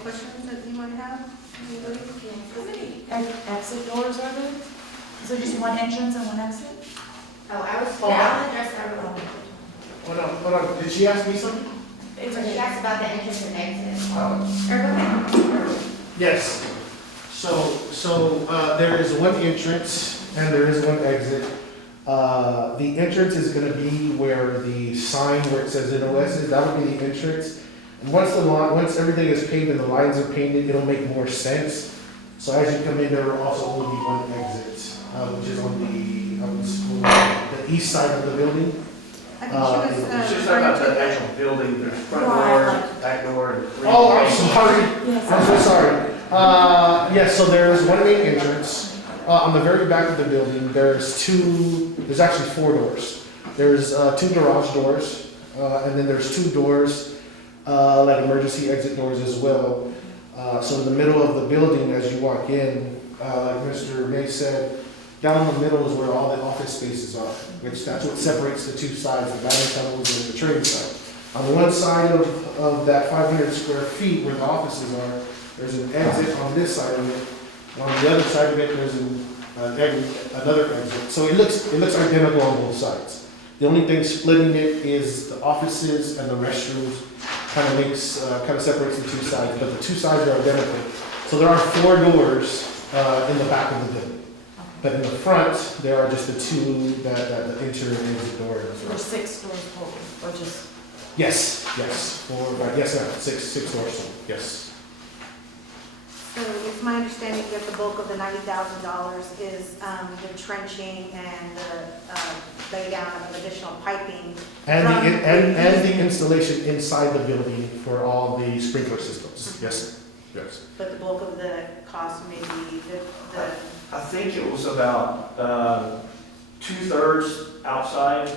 questions that you might have? Anybody? How many exit doors are there? Is there just one entrance and one exit? Oh, I was, Oh. yeah, I'll address that real quick. Hold on, did she ask me something? It's she asked about the entrance and exit. Oh. Or go ahead. Yes. So there is one entrance and there is one exit. The entrance is gonna be where the sign where it says NOS is, that would be the entrance. And once everything is paved and the lines are painted, it'll make more sense. So as you come in, there will also only be one exit, which is on the east side of the building. I think she was, It's just about the actual building, the front door, back door, and. Oh, I'm sorry. Yes. I'm so sorry. Yes, so there's one main entrance. On the very back of the building, there's actually 4 doors. There's 2 garage doors, and then there's 2 doors, like emergency exit doors as well. So in the middle of the building, as you walk in, like Mr. May said, down the middle is where all the office spaces are, which that's what separates the 2 sides, the batting tunnels and the training side. On the one side of that 500 square feet where the offices are, there's an exit on this side of it. On the other side of it, there's another exit. So it looks identical on both sides. The only thing splitting it is the offices and the restrooms. Kind of separates the 2 sides, but the 2 sides are identical. So there are 4 doors in the back of the building. But in the front, there are just the 2 that enter and exit doors. There's 6 doors total, or just? Yes, 4, yes, ma'am, 6 doors total, yes. so it's my understanding that the bulk of the $90,000 is the trenching and the lay down of additional piping. And from the installation inside the building for all the sprinkler systems, yes, yes. But the bulk of the cost may be the I think it was about 2/3 outside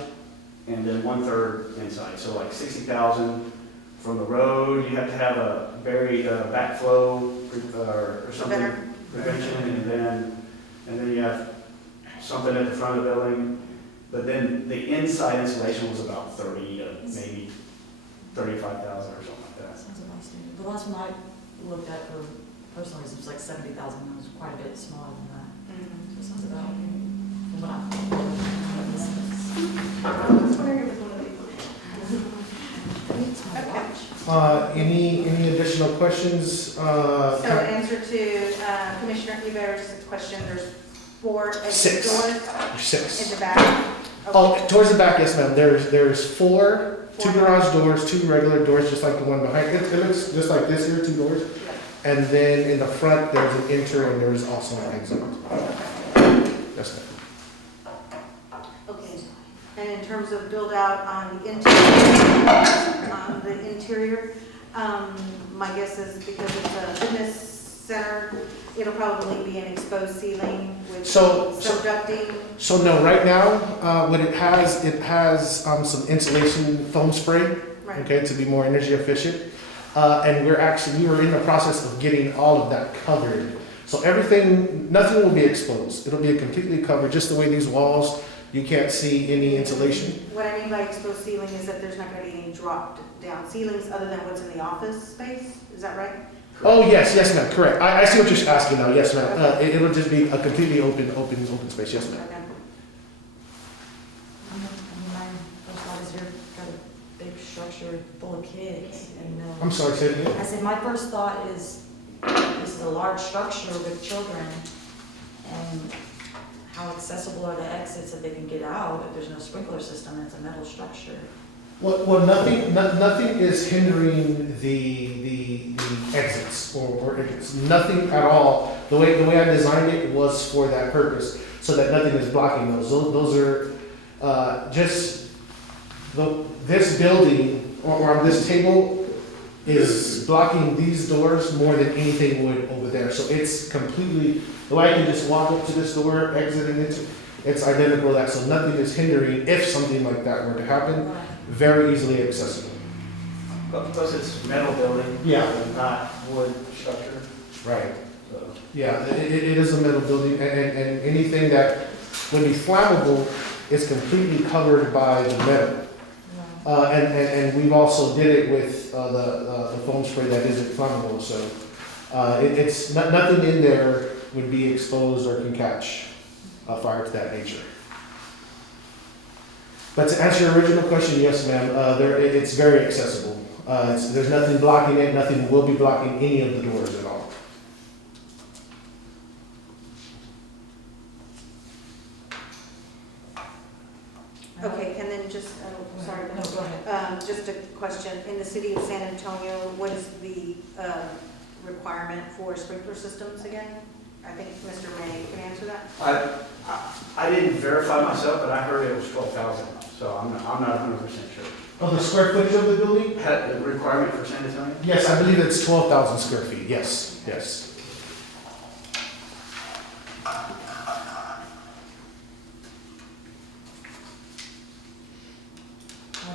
and then 1/3 inside. So like 60,000 from the road. You have to have a very backflow or something prevention, and then you have something at the front of the building. But then the inside installation was about 30 to maybe 35,000 or something like that. Sounds about standard. The last one I looked at for personal reasons was like 70,000, and it was quite a bit smaller than that. So it sounds about, from what Any additional questions? So in answer to Commissioner Eber's question, there's 4 exit 6. doors in 6. the back. Oh, towards the back, yes, ma'am. There's 4, 2 garage doors, 2 regular doors, just like the one behind. It looks just like this here, 2 doors. And then in the front, there's an enter and there's also an exit. Yes, ma'am. Okay. And in terms of build out on the interior, my guess is because it's a fitness center, it'll probably be an exposed ceiling with So ducting. So no, right now, what it has some insulation foam spray, Right. okay, to be more energy efficient. And we were in the process of getting all of that covered. So nothing will be exposed. It'll be completely covered, just the way these walls, you can't see any insulation. What I mean by exposed ceiling is that there's not going to be any drop down ceilings other than what's in the office space. Is that right? Oh, yes, ma'am, correct. I see what you're asking now, yes, ma'am. It'll just be a completely open space, yes, ma'am. Okay. my first thought is you've got a big structure full of kids, and I'm sorry, say it again. I said, my first thought is, this is a large structure with children, and how accessible are the exits that they can get out if there's no sprinkler system and it's a metal structure? Well, nothing is hindering the exits or exits. Nothing at all. The way I designed it was for that purpose, so that nothing is blocking those. Those are this building or on this table is blocking these doors more than anything would over there. So it's completely, the way I can just walk up to this door, exit and it's identical to that. So nothing is hindering if something like that were to happen. Very easily accessible. But plus it's metal building. Yeah. and not wood structure. Right. So. Yeah, it is a metal building, and anything that would be flammable is completely covered by the metal. And we've also did it with the foam spray that isn't flammable, so it's nothing in there would be exposed or can catch a fire to that nature. But to answer your original question, yes, ma'am, it's very accessible. There's nothing blocking it, nothing will be blocking any of the doors at all. Okay, and then just, sorry, No, go ahead. just a question. In the city of San Antonio, what is the requirement for sprinkler systems again? I think Mr. May can answer that. I didn't verify myself, but I heard it was 12,000, so I'm not 100% sure. Oh, the square footage of the building? Had the requirement for San Antonio? Yes, I believe it's 12,000 square feet, yes, yes.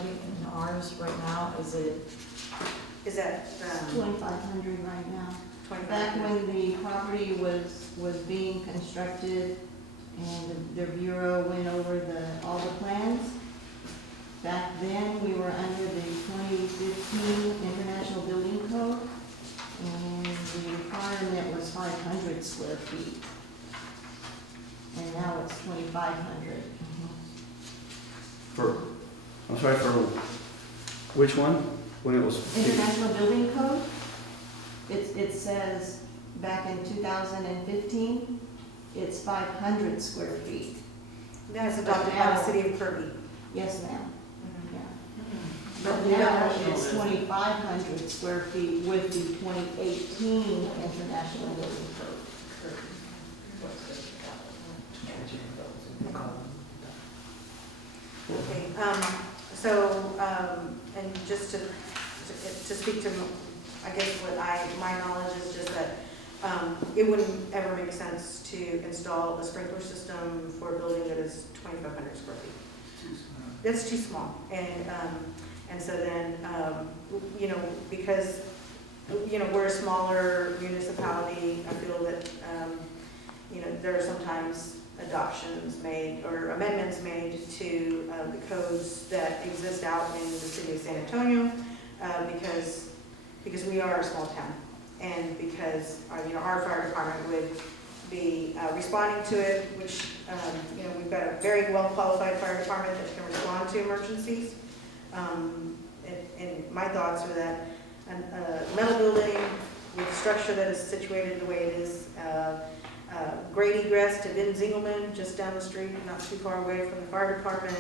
In ours right now, is it, Is that 2,500 right now. 25? Back when the property was being constructed and the Bureau went over all the plans, back then, we were under the 2015 International Building Code, and the requirement was 500 square feet. And now it's 2,500. I'm sorry, for which one? When it was? International Building Code, it says back in 2015, it's 500 square feet. That is adopted by the city of Kirby. Yes, ma'am. Mhm. Yeah. Mhm. But now it's 2,500 square feet with the 2018 International Building Code. Okay, and just to speak to, I guess my knowledge is just that it wouldn't ever make sense to install a sprinkler system for a building that is 2,500 square feet. That's too small, and so then, because, we're a smaller municipality, I feel that, there are sometimes adoptions made or amendments made to the codes that exist out in the city of San Antonio, because we are a small town, and because our fire department would be responding to it, which we've got a very well qualified fire department that can respond to emergencies. And my thoughts are that a metal building with a structure that is situated the way it is, great egress to Ben Zingelman, just down the street, not too far away from the fire department,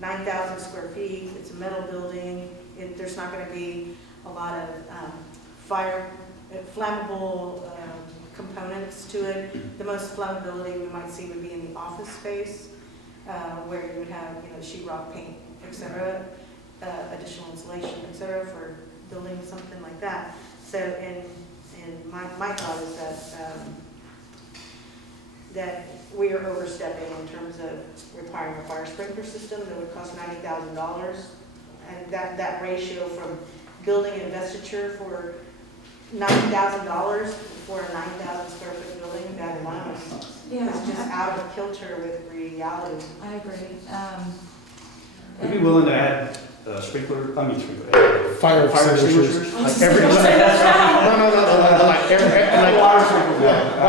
9,000 square feet, it's a metal building, there's not going to be a lot of flammable components to it. The most flammability we might see would be in the office space, where you would have, sheetrock, paint, etc., additional insulation, etc., for building something like that. So, and my thought is that we are overstepping in terms of requiring a fire sprinkler system that would cost $90,000, and that ratio from building investiture for $90,000 for a 9,000 square foot building, that alone is just out of kilter with reality. I agree. I'd be willing to add Fire extinguishers. Like every, no,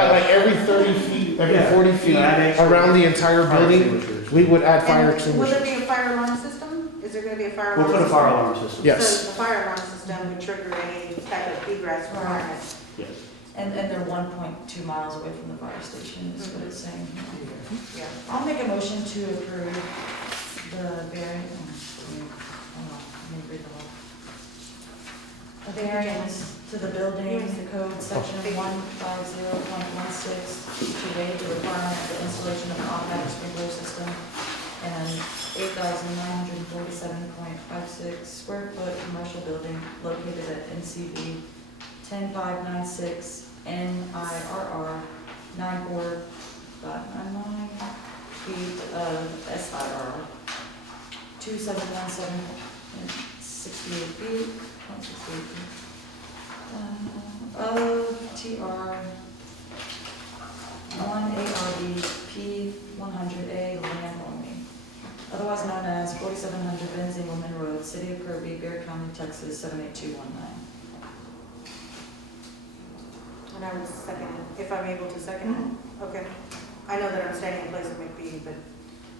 like every 30 feet, every 40 feet around the entire building, we would add fire And extinguishers. will there be a fire alarm system? Is there going to be a fire We'll alarm put a system? fire alarm system. Yes. So the fire alarm system would trigger any type of egress requirement. Yes. And they're 1.2 miles away from the fire station, is what it's saying. Yeah. I'll make a motion to approve the variance. A variance to the building code section 150.16, to waive the requirement of the installation of an automatic sprinkler system and 8,947.56 square foot commercial building located at NCV 10596 NIRR 94.99 feet of SIR 2717.68 feet. OTR 1 ARB P 100A land only. otherwise known as 4700 Benz Engelman Road, City of Kirby, Bear County, Texas, 78219. And I would second it, if I'm able to second it. Okay. I know that I'm standing in place of McBee, but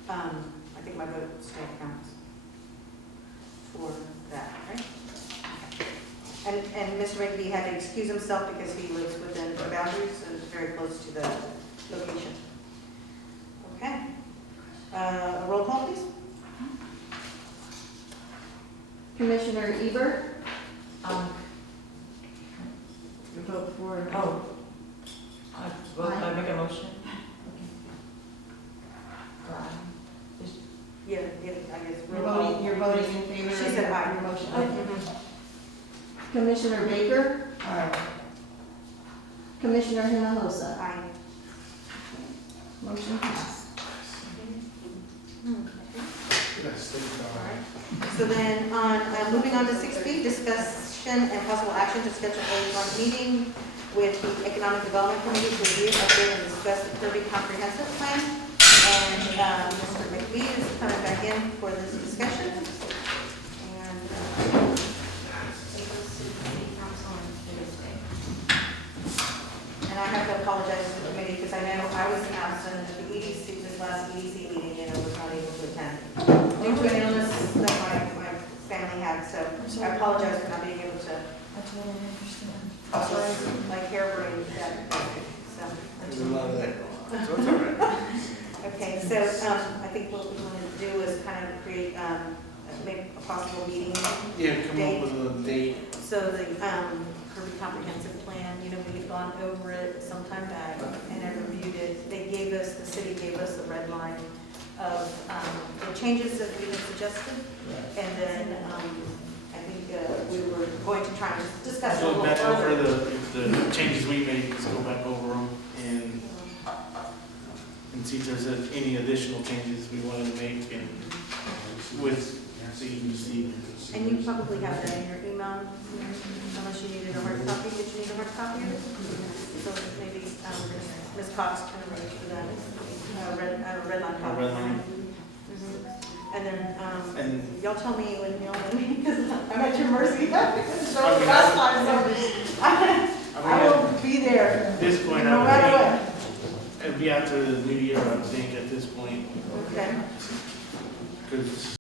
I think my vote still counts for that, right? And Mr. McBee had to excuse himself because he lives within the boundaries and very close to the location. Okay. A roll call, please. Commissioner Ebert, Um, your vote for. oh, I make a motion? Yeah, I guess. You're voting in favor She of said aye. your motion. Mhm. Commissioner Baker, Commissioner Hinojosa, Aye. motion passed. Yes, thank you. So then, moving on to 6B, discussion and possible action to schedule a joint meeting with the Economic Development Committee to review, update, and discuss the Kirby Comprehensive Plan. And Mr. McBee is coming back in for this discussion. And It goes to the city council on Thursday. and I have to apologize to the committee because I know I was absent at the EDC, this last EDC meeting, and I was not able to attend due to an illness that my family had. So I apologize for not being able to. I totally understand. Like harebrained that, so. There's a lot of that going on, so it's all right. Okay, so, I think what we want to do is kind of create, maybe a possible meeting. Yeah, come up with a date. So the, Kirby Comprehensive Plan, you know, we had gone over it sometime back and I reviewed it. They gave us, the city gave us the red line of, the changes that we had suggested. And then, I think, we were going to try and discuss it a Go little back over further. the changes we made, let's go back over them and see if there's any additional changes we wanted to make and with, so you can see. And you probably have that in your email, unless you needed a hard copy. Did you need a hard copy of it? So maybe Ms. Cox can arrange for that, red line A copy. red line. Mhm. And then, And y'all tell me when y'all need, because I'm at your mercy. Because I mean, last time, so I will be there, at this point, no I matter would what. think, it'd be after the new year, I think, at this point, Okay. because